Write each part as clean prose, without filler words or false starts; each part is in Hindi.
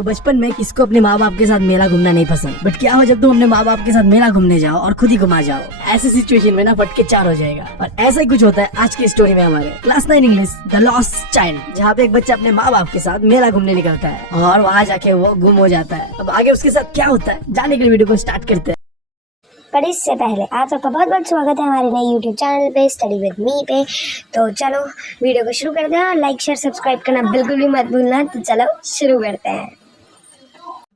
तो बचपन में किसको अपने माँ बाप के साथ मेला घूमना नहीं पसंद, बट क्या हो जब तुम अपने माँ बाप के साथ मेला घूमने जाओ और खुद ही घुमा जाओ। ऐसी सिचुएशन में ना फटके चार हो जाएगा। और ऐसा ही कुछ होता है आज की स्टोरी में हमारे class 9 English the lost child, जहाँ पे एक बच्चा अपने माँ बाप के साथ मेला घूमने निकलता है और वहाँ जाके वो गुम हो जाता है। अब आगे उसके साथ क्या होता है जानने के लिए वीडियो को स्टार्ट करते हैं। पर इससे पहले आप सबका बहुत बहुत स्वागत है हमारे नए YouTube चैनल पे स्टडी विद मी पे। तो चलो वीडियो को शुरू करते हैं। लाइक शेयर सब्सक्राइब करना बिल्कुल भी मत भूलना। तो चलो शुरू करते हैं।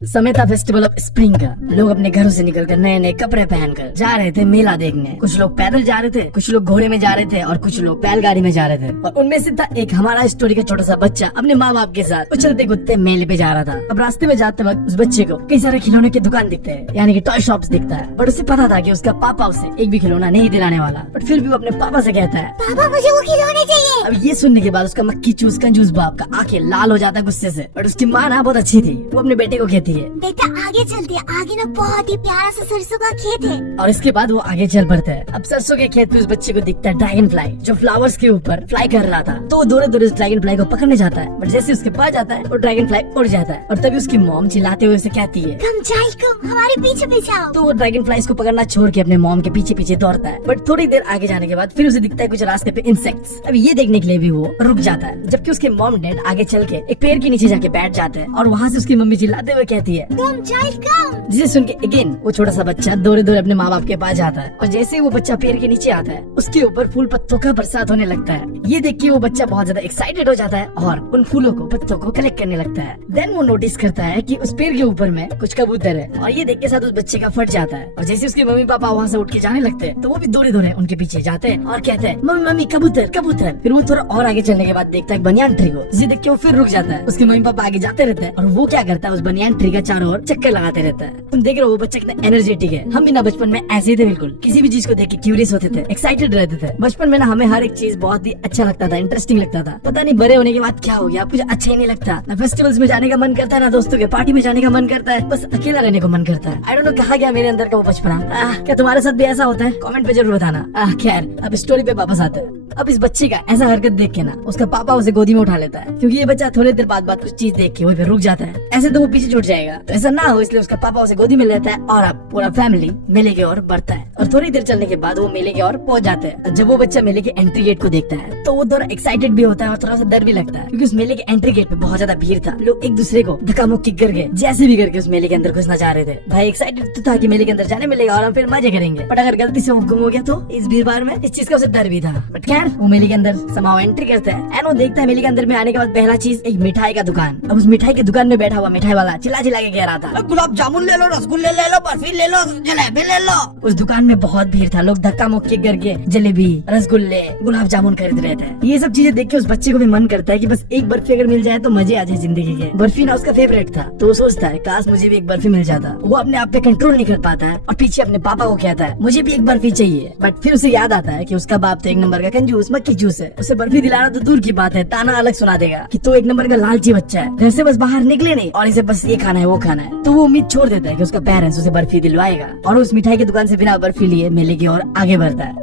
समय था फेस्टिवल ऑफ स्प्रिंग का। लोग अपने घरों से निकलकर नए नए कपड़े पहनकर जा रहे थे मेला देखने। कुछ लोग पैदल जा रहे थे, कुछ लोग घोड़े में जा रहे थे और कुछ लोग बैलगाड़ी में जा रहे थे। और उनमें से था एक हमारा स्टोरी का छोटा सा बच्चा अपने माँ बाप के साथ उछलते कूदते मेले पे जा रहा था। अब रास्ते में जाते वक्त उस बच्चे को कई सारे खिलौने की दुकान दिखते हैं, यानी कि टॉय शॉप्स दिखता है। बट उसे पता था कि उसका पापा उसे एक भी खिलौना नहीं दिलाने वाला। बट फिर भी वो अपने पापा से कहता है, पापा मुझे वो खिलौने चाहिए। अब ये सुनने के बाद उसका मक्खी चूस कंजूस बाप का आंखें लाल हो जाता है गुस्से से। बट उसकी माँ ना बहुत अच्छी थी। वो अपने बेटे को कहती है, बेटा आगे चलते हैं, आगे ना बहुत ही प्यारा सा सरसों का खेत है। और इसके बाद वो आगे चल पड़ता है। अब सरसों के खेत पे उस बच्चे को दिखता है ड्रैगन फ्लाई, जो फ्लावर्स के ऊपर फ्लाई कर रहा था। तो वो दूर दूर उस ड्रैगन फ्लाई को पकड़ने जाता है। बट जैसे उसके पास जाता है वो ड्रैगन फ्लाई उड़ जाता है। और तभी उसकी मॉम चिल्लाते हुए उसे कहती है, कम चाइल्ड कम, हमारे पीछे पीछे आओ। तो वो ड्रैगन फ्लाइज को पकड़ना छोड़ के अपने मॉम के पीछे पीछे दौड़ता है। बट थोड़ी देर आगे जाने के बाद फिर उसे दिखता है कुछ रास्ते पे इंसेक्ट्स। अब ये देखने के लिए भी वो रुक जाता है। जबकि उसके मॉम डैड आगे चल के एक पेड़ के नीचे जाके बैठ जाते हैं। और वहाँ से उसकी मम्मी चिल्लाते हुए कहती है, कम चाइल्ड कम। जिसे सुन के अगेन वो छोटा सा बच्चा दौड़े दौड़े अपने माँ बाप के पास जाता है। और जैसे ही वो बच्चा पेड़ के नीचे आता है उसके ऊपर फूल पत्तों का बरसात होने लगता है। ये देख के वो बच्चा बहुत ज्यादा एक्साइटेड हो जाता है और उन फूलों को पत्तों को कलेक्ट करने लगता है। देन वो नोटिस करता है कि उस पेड़ के ऊपर में कुछ कबूतर है। और ये देख के साथ उस बच्चे का फट जाता है। और जैसे उसके मम्मी पापा वहाँ से उठ के जाने लगते हैं तो वो भी दौड़े दौड़े उनके पीछे जाते हैं और कहते हैं, मम्मी मम्मी कबूतर कबूतर। फिर वो थोड़ा और आगे चलने के बाद देखता है एक बनियान ट्री को, जिसे देख के वो फिर रुक जाता है। उसके मम्मी पापा आगे जाते रहते हैं और वो क्या करता है, उस बनियान ट्री का चारों ओर चक्कर लगाते रहता है। तुम देख रहे हो वो बच्चा कितना एनर्जेटिक है। हम भी ना बचपन में ऐसे ही थे, बिल्कुल किसी भी चीज को देख के क्यूरियस होते थे, एक्साइटेड रहते थे। बचपन में ना हमें हर एक चीज बहुत ही अच्छा लगता था, इंटरेस्टिंग लगता था। पता नहीं बड़े होने के बाद क्या हो गया, कुछ अच्छा ही नहीं लगता। ना फेस्टिवल्स में जाने का मन करता है, ना दोस्तों के पार्टी में जाने का मन करता है, बस अकेला रहने को मन करता है। आई डोंट नो कहाँ गया मेरे अंदर का वो बचपना। क्या तुम्हारे साथ भी ऐसा होता है? कमेंट पे जरूर बताना। खैर अब स्टोरी पे वापस आते हैं। अब इस बच्चे का ऐसा हरकत देख के ना उसका पापा उसे गोदी में उठा लेता है, क्योंकि ये बच्चा थोड़ी देर बाद कुछ चीज देख के वहीं पे रुक जाता है। ऐसे तो वो पीछे छूट जाएगा, तो ऐसा ना हो इसलिए उसका पापा उसे गोदी में लेता है और अब पूरा फैमिली मेले की ओर बढ़ता है। और थोड़ी देर चलने के बाद वो मेले की ओर पहुंच जाते हैं। जब वो बच्चा मेले के एंट्री गेट को देखता है तो वो थोड़ा एक्साइटेड भी होता है और थोड़ा सा डर भी लगता है, क्योंकि उस मेले के एंट्री गेट पे बहुत ज्यादा भीड़ था। लोग एक दूसरे को धक्का मुक्की करके जैसे भी करके उस मेले के अंदर घुसना चाह रहे थे। भाई एक्साइटेड तो था कि मेले के अंदर जाने मिलेगा और हम फिर मजे करेंगे। बट अगर गलती से वो गुम हो गया तो इस भीड़ में इस चीज का उसे डर भी था। बट खैर वो मेले के अंदर समाओ एंट्री करता है एंड वो देखता है मेले के अंदर में आने के बाद पहला चीज एक मिठाई का दुकान। अब उस मिठाई की दुकान में बैठा हुआ मिठाई वाला चिल्ला चिल्ला के कह रहा था, गुलाब जामुन ले लो, रसगुल्ले ले लो, बर्फी ले लो, जलेबी ले लो। उस दुकान में बहुत भीड़ था, लोग धक्का मुक्की करके जलेबी, रसगुल्ले, गुलाब जामुन खरीद रहे थे। ये सब चीजें देख के उस बच्चे को भी मन करता है कि बस एक बर्फी अगर मिल जाए तो मजे आ जाए जिंदगी के। बर्फी ना उसका फेवरेट था, तो वो सोचता है काश मुझे भी एक बर्फी मिल जाता। वो अपने आप पे कंट्रोल नहीं कर पाता है और पीछे अपने पापा को कहता है मुझे भी एक बर्फी चाहिए। बट फिर उसे याद आता है कि उसका बाप तो एक नंबर का कंजूस मक्खी जूस है। उसे बर्फी दिलाना तो दूर की बात है, ताना अलग सुना देगा कि तो एक नंबर का लालची बच्चा है, घर से बस बाहर निकले नहीं और इसे बस ये खाना है वो खाना है। तो वो उम्मीद छोड़ देता है कि उसका पेरेंट्स उसे बर्फी दिलवाएगा और उस मिठाई की दुकान से बिना बर्फी लिए मेले की ओर आगे बढ़ता है।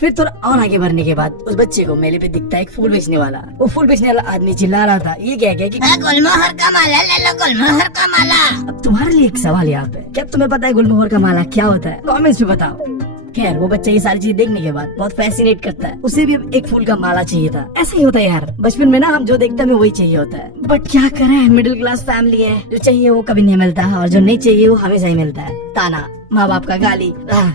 फिर थोड़ा और आगे बढ़ने के बाद उस बच्चे को मेले पे दिखता है एक फूल बेचने वाला। वो फूल बेचने वाला आदमी चिल्ला रहा था, ये क्या कि गुलमोहर का माला ले लो, गुलमोहर का माला। अब तुम्हारे लिए एक सवाल यहाँ पे, क्या तुम्हें पता है गुलमोहर का माला क्या होता है? कमेंट्स में बताओ। खैर वो बच्चा ये सारी चीज देखने के बाद बहुत फैसिनेट करता है। उसे भी एक फूल का माला चाहिए था। ऐसा ही होता है यार, बचपन में ना हम जो देखते हैं हमें वही चाहिए होता है। बट क्या करें, मिडिल क्लास फैमिली है, जो चाहिए वो कभी नहीं मिलता और जो नहीं चाहिए वो हमेशा ही मिलता है। ताना, माँ बाप का गाली।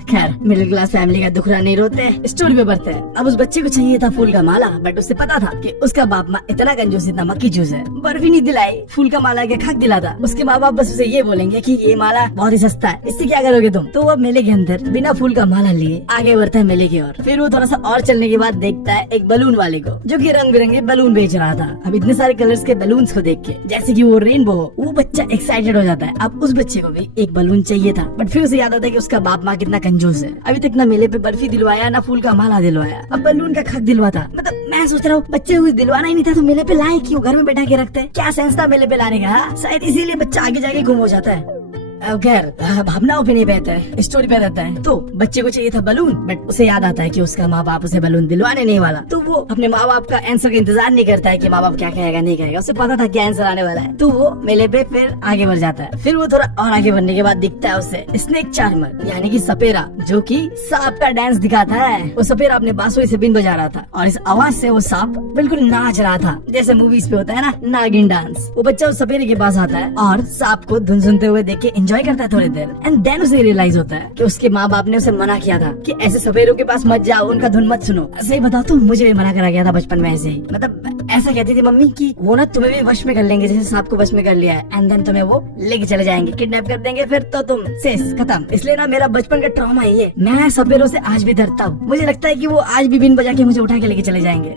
खैर मिडिल क्लास फैमिली का दुखड़ा नहीं रोते, स्टोरी पे बढ़ते हैं। अब उस बच्चे को चाहिए था फूल का माला, बट उसे पता था कि उसका बाप माँ इतना कंजूस, इतना मक्खी जूस है, बर्फी नहीं दिलाई, फूल का माला के खाक दिलाता। उसके माँ बाप बस उसे ये बोलेंगे कि ये माला बहुत ही सस्ता है, इससे क्या करोगे तुम। तो वो मेले के अंदर बिना फूल का माला लिए आगे बढ़ता है मेले की ओर। फिर वो थोड़ा सा और चलने के बाद देखता है एक बलून वाले को, जो कि रंग बिरंगे बलून बेच रहा था। अब इतने सारे कलर्स के बलून्स को देख के, जैसे कि वो रेनबो, वो बच्चा एक्साइटेड हो जाता है। अब उस बच्चे को भी एक बलून चाहिए था, बट फिर उसे याद आता है कि उसका बाप माँ कितना कंजूस है, अभी तक ना मेले पे बर्फी दिलवाया ना फूल का माला दिलवाया, अब बलून का खक दिलवाता। मतलब मैं सोच रहा हूँ बच्चे को दिलवाना ही नहीं था तो मेले पे लाए क्यों, घर में बैठा के रखते हैं, क्या सेंस था मेले पे लाने का? शायद इसीलिए बच्चा आगे जाके गुम हो जाता है। खैर भावनाओं पे नहीं बहता है, स्टोरी पे रहता है। तो बच्चे को चाहिए था बलून, बट उसे याद आता है कि उसका माँ बाप उसे बलून दिलवाने नहीं वाला। तो वो अपने माँ बाप का आंसर का इंतजार नहीं करता है कि माँ बाप क्या कहेगा नहीं कहेगा, उसे पता था क्या आंसर आने वाला है। तो वो मेले पे फिर आगे बढ़ जाता है। फिर वो थोड़ा और आगे बढ़ने के बाद दिखता है उसे स्नेक चार्मर यानी कि सपेरा, जो कि सांप का डांस दिखाता है। वो सपेरा अपने बांसुरी से बीन बजा रहा था और इस आवाज से वो सांप बिल्कुल नाच रहा था, जैसे मूवीज पे होता है ना नागिन डांस। वो बच्चा उस सपेरे के पास आता है और सांप को धुन सुनते हुए देख के एंजॉय करता है थोड़ी देर। एंड देन उसे रियलाइज होता है कि उसके माँ बाप ने उसे मना किया था कि ऐसे सपेरों के पास मत जाओ, उनका धुन मत सुनो। सही बताओ तो मुझे भी मना करा गया था बचपन में ऐसे ही, मतलब ऐसा कहती थी मम्मी कि वो ना तुम्हें भी वश में कर लेंगे जैसे सांप को वश में कर लिया है, एंड देन तुम्हें वो लेके चले जाएंगे, किडनैप कर देंगे, फिर तो तुम शेष खत्म। इसलिए ना मेरा बचपन का ट्रॉमा है ये, मैं सपेरों से आज भी डरता हूँ। मुझे लगता है कि वो आज भी बीन बजा के मुझे उठा के लेके चले जाएंगे।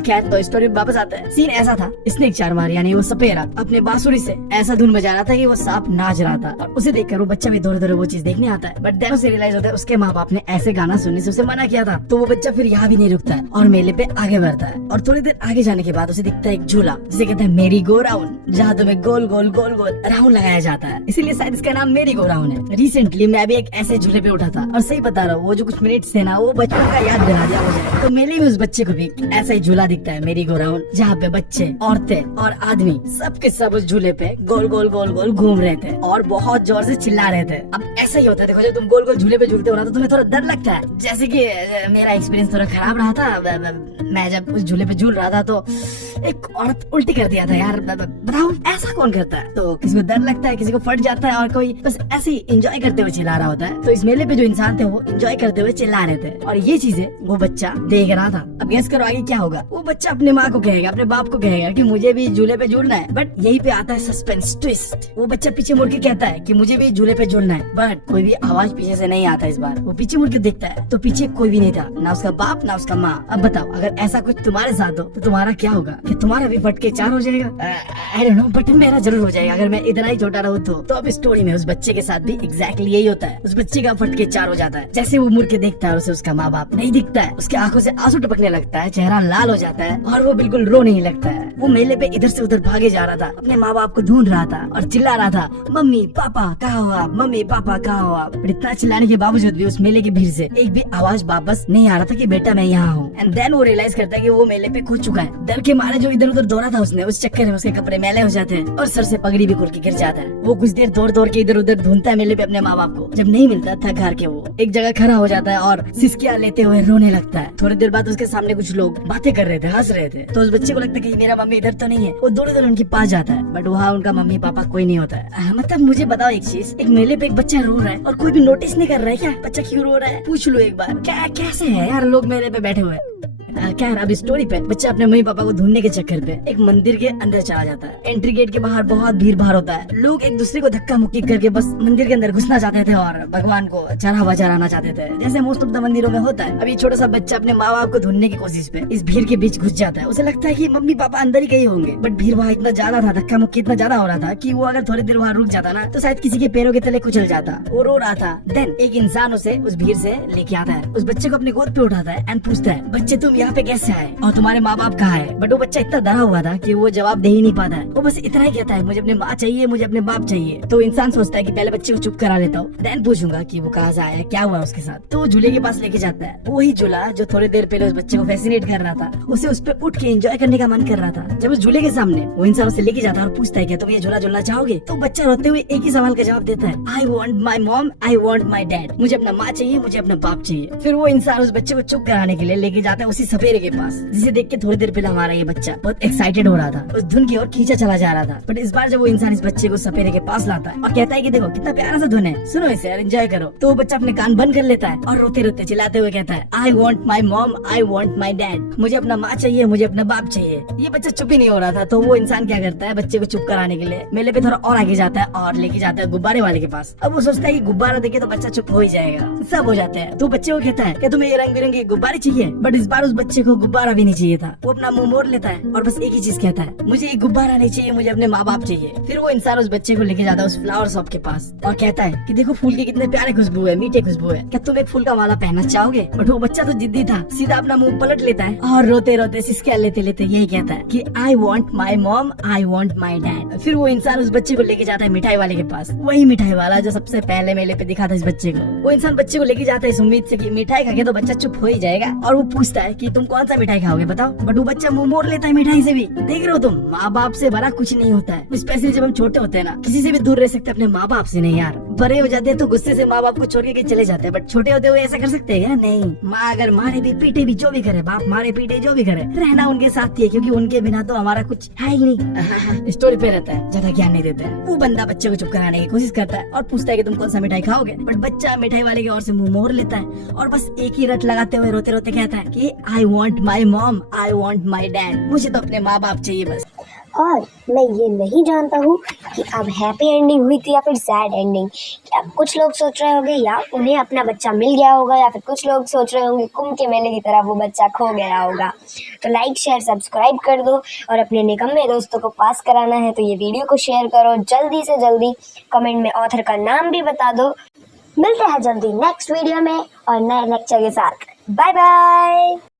खैर तो स्टोरी में वापस आता है। सीन ऐसा था, स्नेक चार्मर यानी वो सपेरा अपने बांसुरी से ऐसा धुन बजा रहा था कि वो सांप नाच रहा था और उसे देखकर वो बच्चा भी दौड़े दौड़े वो चीज देखने आता है। बट देन उसे रियलाइज होता है उसके माँ बाप ने ऐसे गाना सुनने से उसे मना किया था। तो वो बच्चा फिर यहाँ भी नहीं रुकता है और मेले पे आगे बढ़ता है। और थोड़ी देर आगे जाने के बाद उसे दिखता है एक झूला जिसे कहते हैं मेरी गो राउंड, जहाँ तुम्हें गोल गोल गोल गोल राउंड लगाया जाता है, इसीलिए शायद इसका नाम मेरी गो राउंड है। रिसेंटली मैं भी एक ऐसे झूले पे उठा था और सही बता रहा हूँ वो जो कुछ मिनट थे ना वो बचपन का याद दिला दिया मुझे। तो मेले में उस बच्चे को भी ऐसा ही झूला दिखता है मेरी गो राउंड, जहाँ पे बच्चे औरतें और आदमी सबके सब उस झूले पे गोल गोल गोल गोल घूम रहे थे और बहुत जोर से चिल्ला रहे थे। अब ऐसा ही होता है, देखो जब तुम गोल गोल झूले पे झूलते हो ना तो तुम्हें थोड़ा डर लगता है। जैसे कि मेरा एक्सपीरियंस थोड़ा खराब रहा था, मैं जब उस झूले पे झूल रहा था तो एक औरत उल्टी कर दिया था यार। बताओ ऐसा कौन करता है? तो किसी को डर लगता है, किसी को फट जाता है और कोई बस ऐसे ही एंजॉय करते हुए चिल्ला रहा होता है। तो इस मेले पे जो इंसान थे वो एंजॉय करते हुए चिल्ला रहे थे और ये चीजें वो बच्चा देख रहा था। अब गेस करो आगे क्या होगा? वो बच्चा अपने माँ को कहेगा, अपने बाप को कहेगा कि मुझे भी झूले पे झूलना है। बट यही पे आता है सस्पेंस ट्विस्ट। वो बच्चा पीछे मुड़ के कहता है कि मुझे भी झूले पे झूलना है, बट कोई भी आवाज पीछे से नहीं आता। इस बार वो पीछे मुड़ के देखता है तो पीछे कोई भी नहीं था, ना उसका बाप ना उसका माँ। अब बताओ अगर ऐसा कुछ तुम्हारे साथ हो तो तुम्हारा क्या होगा? कि तुम्हारा भी फटके चार हो जाएगा? आई डोंट नो, बट मेरा जरूर हो जाएगा अगर मैं इतना ही छोटा रहूं तो। अब स्टोरी में उस बच्चे के साथ भी एग्जैक्टली यही होता है। उस बच्चे का फटके चार हो जाता है। जैसे वो मुड़ के देखता है उसे उसका माँ बाप नहीं दिखता है, उसके आंखों से आंसू टपकने लगता है, चेहरा लाल हो जाता है और वो बिल्कुल रो नहीं लगता है। वो मेले पे इधर से उधर भागे जा रहा था, अपने माँ बाप को ढूंढ रहा था और चिल्ला रहा था मम्मी पापा कहाँ हो आप, मम्मी पापा कहाँ हो आप। इतना चिल्लाने के बावजूद भी उस मेले की भीड़ से एक भी आवाज वापस नहीं आ रहा था कि बेटा मैं यहाँ हूँ। एंड देन वो रियलाइज करता है कि वो मेले पे खो चुका है। डर के मारे जो इधर उधर दौड़ा था उसने, उस चक्कर में उसके कपड़े मैले हो जाते हैं और सर से पगड़ी भी खुल के गिर जाता है। वो कुछ देर दौड़ दौड़ के इधर उधर ढूंढता है मेले पे अपने माँ बाप को। जब नहीं मिलता थक हार के वो एक जगह खड़ा हो जाता है और सिसकियां लेते हुए रोने लगता है। थोड़ी देर बाद उसके सामने कुछ लोग बातें कर रहे थे, हंस रहे थे। तो उस बच्चे को लगता है कि मेरा मम्मी इधर तो नहीं है। वो दौड़े दौड़े उनके पास जाता है बट वहाँ उनका मम्मी पापा कोई नहीं होता है। मतलब मुझे बताओ एक चीज, एक मेले पे एक बच्चा रो रहा है और कोई भी नोटिस नहीं कर रहा है क्या? बच्चा क्यों रो रहा है पूछ लो एक बार। क्या कैसे है यार लोग मेले पे बैठे हुए? खैर अब स्टोरी पे बच्चा अपने मम्मी पापा को ढूंढने के चक्कर पे एक मंदिर के अंदर चला जाता है। एंट्री गेट के बाहर बहुत भीड़ भाड़ होता है, लोग एक दूसरे को धक्का मुक्की करके बस मंदिर के अंदर घुसना चाहते थे और भगवान को चढ़ावा चढ़ाना चाहते थे, जैसे मोस्ट ऑफ द मंदिरों में होता है। अब ये छोटा सा बच्चा अपने माँ बाप को ढूंढने की कोशिश पे इस भीड़ के बीच घुस जाता है। उसे लगता है कि मम्मी पापा अंदर ही कहीं होंगे, बट भीड़ वहाँ इतना ज्यादा था, धक्का मुक्की इतना ज्यादा हो रहा था कि वो अगर थोड़ी देर वहाँ रुक जाता ना तो शायद किसी के पैरों के तले कुचल जाता। वो रो रहा था। देन एक इंसान उसे उस भीड़ से लेके आता है, उस बच्चे को अपने गोद पे उठाता है एंड पूछता है बच्चे तुम यहाँ पे कैसे आए और तुम्हारे माँ बाप कहाँ है? बट वो बच्चा इतना डरा हुआ था कि वो जवाब दे ही नहीं पाता है। वो बस इतना ही कहता है मुझे अपने माँ चाहिए, मुझे अपने बाप चाहिए। तो इंसान सोचता है कि पहले बच्चे को चुप करा लेता हूँ, देन पूछूंगा कि वो कहाँ से आया है, क्या हुआ उसके साथ। तो वो झूले के पास लेके जाता है, वही झूला जो थोड़ी देर पहले उस बच्चे को फैसिनेट कर रहा था। उसे उस पर उठ के एंजॉय करने का मन कर रहा था। जब उस झूले के सामने वो इंसान उसे लेके जाता है और पूछता है क्या तुम ये झूला झूलना चाहोगे? तो बच्चा रोते हुए एक ही सवाल का जवाब देता है, I want my mom, I want my dad. मुझे अपना माँ चाहिए, मुझे अपना बाप चाहिए। फिर वो इंसान उस बच्चे को चुप कराने के लिए लेके जाता है उसी सपेरे के पास, जिसे देख के थोड़ी देर पहले हमारा ये बच्चा बहुत एक्साइटेड हो रहा था, उस धुन की ओर खींचा चला जा रहा था। बट इस बार जब वो इंसान इस बच्चे को सपेरे के पास लाता है और कहता है कि देखो कितना प्यारा सा धुन है, सुनो इसे और एंजॉय करो, तो वो बच्चा अपने कान बंद कर लेता है और रोते रोते चिल्लाते हुए कहता है, I want my mom, I want my dad. मुझे अपना माँ चाहिए, मुझे अपना बाप चाहिए। ये बच्चा चुप ही नहीं हो रहा था। तो वो इंसान क्या करता है, बच्चे को चुप कराने के लिए मेले पे थोड़ा और आगे जाता है और लेके जाता है गुब्बारे वाले के पास। अब वो सोचता है कि गुब्बारा देखे तो बच्चा चुप हो ही जाएगा, सब हो जाता है। तो बच्चे को कहता है कि तुम्हें ये रंग बिरंगे गुब्बारे चाहिए? बट इस बार उस बच्चे को गुब्बारा भी नहीं चाहिए था। वो अपना मुंह मोड़ लेता है और बस एक ही चीज कहता है, मुझे ये गुब्बारा नहीं चाहिए, मुझे अपने माँ बाप चाहिए। फिर वो इंसान उस बच्चे को लेके जाता है उस फ्लावर शॉप के पास और कहता है कि देखो फूल की कितने प्यारे खुशबू है, मीठे खुशबू है, क्या तुम एक फूल का माला पहनना चाहोगे? बट वो बच्चा तो जिद्दी था, सीधा अपना मुंह पलट लेता है और रोते रोते सिसकियां लेते लेते यही कहता है कि I want my mom, I want my dad. फिर वो इंसान उस बच्चे को लेके जाता है मिठाई वाले के पास, वही मिठाई वाला जो सबसे पहले मेले पे दिखा था इस बच्चे को। वो इंसान बच्चे को लेके जाता है इस उम्मीद से कि मिठाई खा के तो बच्चा चुप हो ही जाएगा, और वो पूछता है कि तुम कौन सा मिठाई खाओगे बताओ। बट वो बच्चा मुंह मोड़ लेता है मिठाई से भी। देख रहे हो तुम, माँ बाप से बड़ा कुछ नहीं होता है। स्पेशली जब हम छोटे होते हैं ना, किसी से भी दूर रह सकते हैं, अपने माँ बाप से नहीं यार। बड़े हो जाते हैं तो गुस्से से माँ बाप को छोड़ के चले जाते हैं, बट छोटे होते हुए ऐसा कर सकते हैं? नहीं, माँ अगर मारे भी पीटे भी जो भी करे, बाप मारे पीटे जो भी करे, रहना उनके साथ ही है, क्योंकि उनके बिना तो हमारा कुछ है ही नहीं। स्टोरी पे रहता है, ज्यादा ज्ञान नहीं देता है। वो बंदा बच्चे को चुप कराने की कोशिश करता है और पूछता है कि तुम कौन सा मिठाई खाओगे? बट बच्चा मिठाई वाले की ओर से मुंह मोड़ लेता है और बस एक ही रट लगाते हुए रोते रोते कहता है कि I want my mom, I want my dad. मुझे तो अपने माँ बाप चाहिए बस। और मैं ये नहीं जानता हूँ कि अब हैप्पी एंडिंग हुई थी या फिर सैड एंडिंग। क्या कुछ लोग सोच रहे होंगे या उन्हें अपना बच्चा मिल गया होगा, या फिर कुछ लोग सोच रहे होंगे कुंभ के मेले की तरह वो बच्चा खो गया होगा। तो लाइक शेयर सब्सक्राइब कर दो, और अपने निकम्मे दोस्तों को पास कराना है तो ये वीडियो को शेयर करो जल्दी से जल्दी। कमेंट में ऑथर का नाम भी बता दो। मिलते हैं जल्दी नेक्स्ट वीडियो में और नए लेक्चर के साथ। Bye bye.